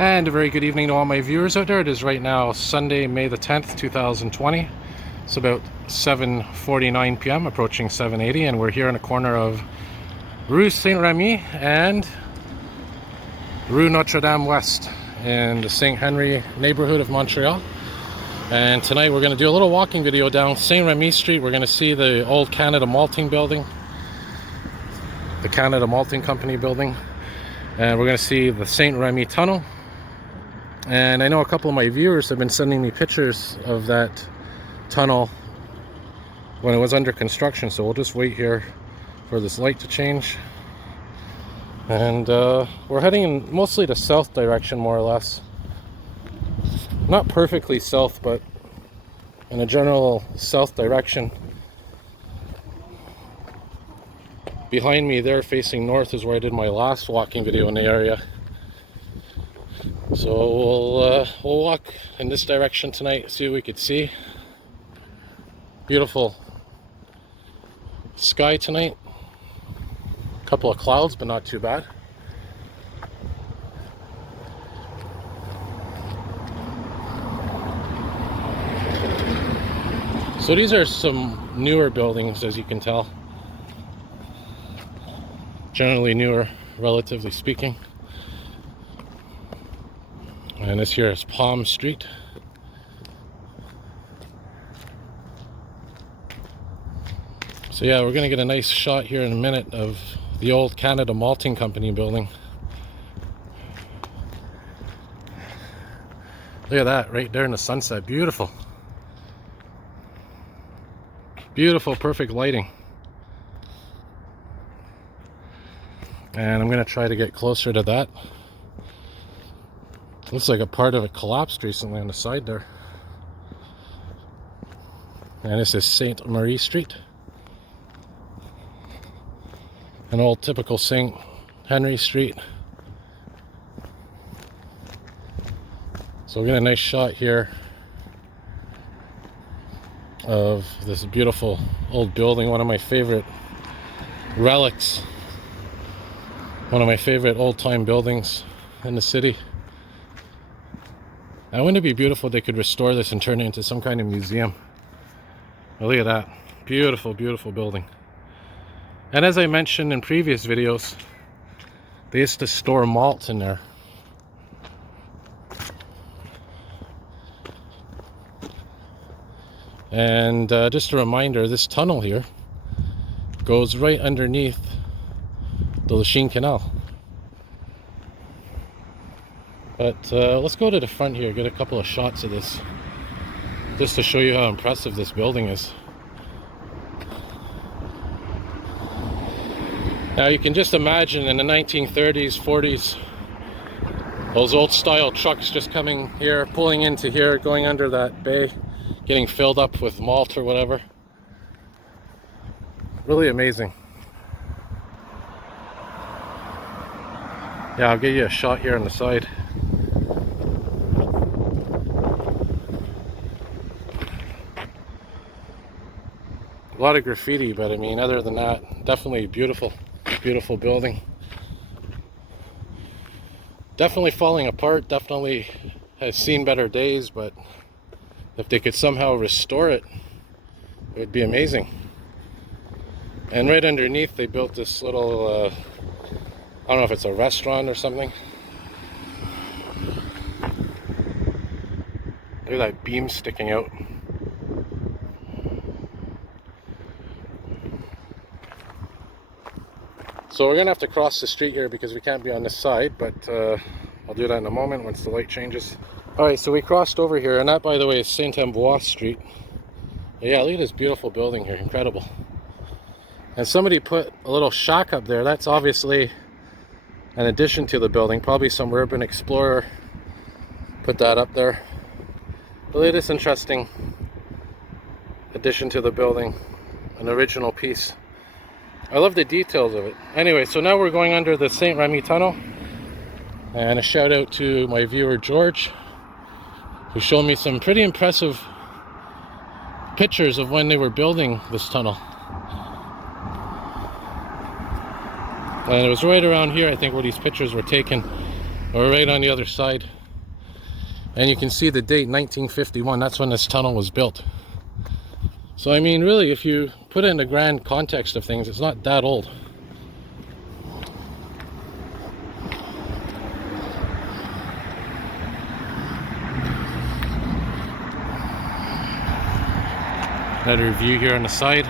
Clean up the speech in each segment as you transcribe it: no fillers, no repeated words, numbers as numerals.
And a very good evening to all my viewers out there. It is right now Sunday, May the 10th, 2020. It's about 7:49 p.m., approaching 7:80, and we're here in the corner of Rue Saint-Rémi and Rue Notre-Dame West in the Saint-Henri neighborhood of Montreal. And tonight we're going to do a little walking video down Saint-Rémi Street. We're going to see the old Canada Malting building, the Canada Malting Company building, and we're going to see the Saint-Rémi tunnel. And I know a couple of my viewers have been sending me pictures of that tunnel when it was under construction, so we'll just wait here for this light to change. And we're heading in mostly the south direction, more or less. Not perfectly south, but in a general south direction. Behind me there, facing north, is where I did my last walking video in the area. So we'll walk in this direction tonight, see what we could see. Beautiful sky tonight. A couple of clouds, but not too bad. So these are some newer buildings, as you can tell. Generally newer, relatively speaking. And this here is Palm Street. So yeah, we're going to get a nice shot here in a minute of the old Canada Malting Company building. Look at that, right there in the sunset. Beautiful. Beautiful, perfect lighting. And I'm going to try to get closer to that. Looks like a part of it collapsed recently on the side there. And this is Saint-Rémi Street. An old typical Saint-Henri Street. So we get a nice shot here of this beautiful old building, one of my favorite relics, one of my favorite old-time buildings in the city. And wouldn't it be beautiful if they could restore this and turn it into some kind of museum? Well, look at that. Beautiful, beautiful building. And as I mentioned in previous videos, they used to store malt in there. And just a reminder, this tunnel here goes right underneath the Lachine Canal. But let's go to the front here, get a couple of shots of this, just to show you how impressive this building is. Now you can just imagine in the 1930s, 40s, those old style trucks just coming here, pulling into here, going under that bay, getting filled up with malt or whatever. Really amazing. Yeah, I'll give you a shot here on the side. A lot of graffiti, but I mean, other than that, definitely beautiful, beautiful building. Definitely falling apart, definitely has seen better days, but if they could somehow restore it, it would be amazing. And right underneath, they built this little, I don't know if it's a restaurant or something. Look at that beam sticking out. So we're gonna have to cross the street here because we can't be on this side, but I'll do that in a moment once the light changes. Alright, so we crossed over here, and that, by the way, is Saint-Ambroise Street. But yeah, look at this beautiful building here, incredible. And somebody put a little shack up there. That's obviously an addition to the building. Probably some urban explorer put that up there. But look at this interesting addition to the building, an original piece. I love the details of it. Anyway, so now we're going under the Saint-Rémi tunnel. And a shout out to my viewer George, who showed me some pretty impressive pictures of when they were building this tunnel. And it was right around here, I think, where these pictures were taken. We're right on the other side. And you can see the date, 1951. That's when this tunnel was built. So I mean, really, if you put it in the grand context of things, it's not that old. Another view here on the side.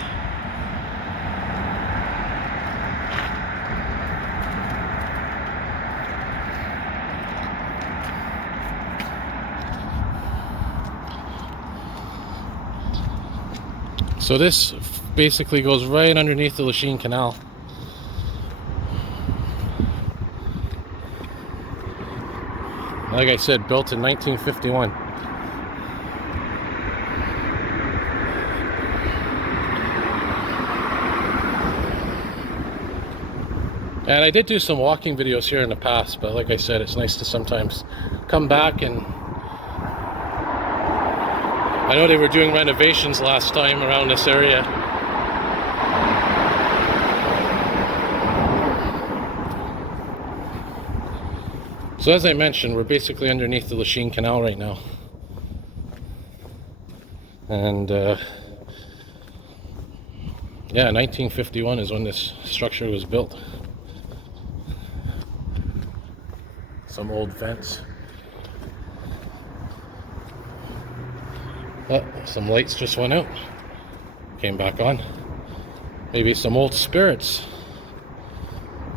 So this basically goes right underneath the Lachine Canal. Like I said, built in 1951. And I did do some walking videos here in the past, but like I said, it's nice to sometimes come back. And I know they were doing renovations last time around this area. So as I mentioned, we're basically underneath the Lachine Canal right now. And yeah, 1951 is when this structure was built. Some old vents. Oh, some lights just went out. Came back on. Maybe some old spirits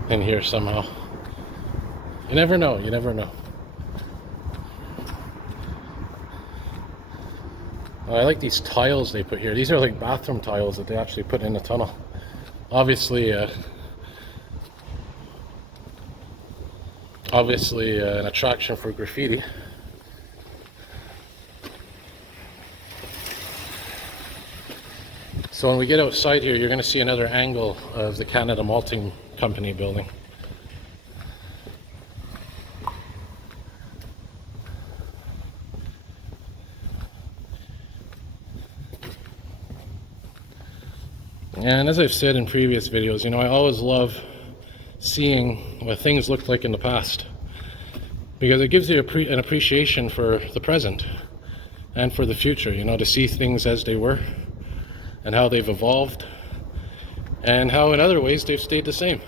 in here somehow. You never know, you never know. Oh, I like these tiles they put here. These are like bathroom tiles that they actually put in the tunnel. Obviously an attraction for graffiti. So when we get outside here, you're going to see another angle of the Canada Malting Company building. And as I've said in previous videos, you know, I always love seeing what things looked like in the past, because it gives you an appreciation for the present and for the future, you know, to see things as they were and how they've evolved and how in other ways they've stayed the same.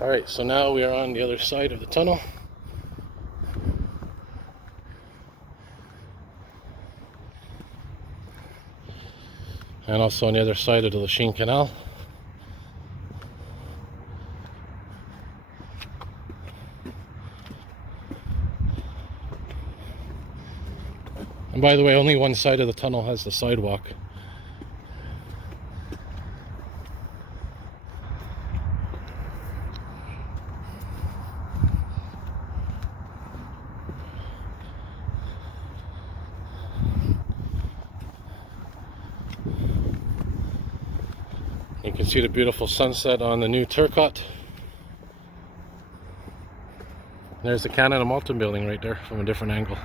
Alright, so now we are on the other side of the tunnel. And also on the other side of the Lachine Canal. And by the way, only one side of the tunnel has the sidewalk. You can see the beautiful sunset on the new Turcotte. There's the Canada Malton building right there from a different angle.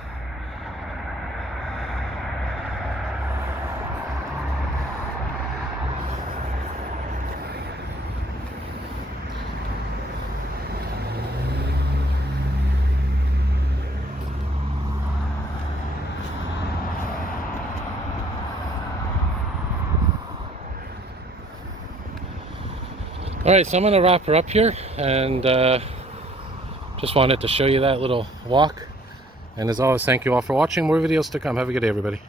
Alright, so I'm going to wrap her up here, and just wanted to show you that little walk. And as always, thank you all for watching. More videos to come. Have a good day, everybody.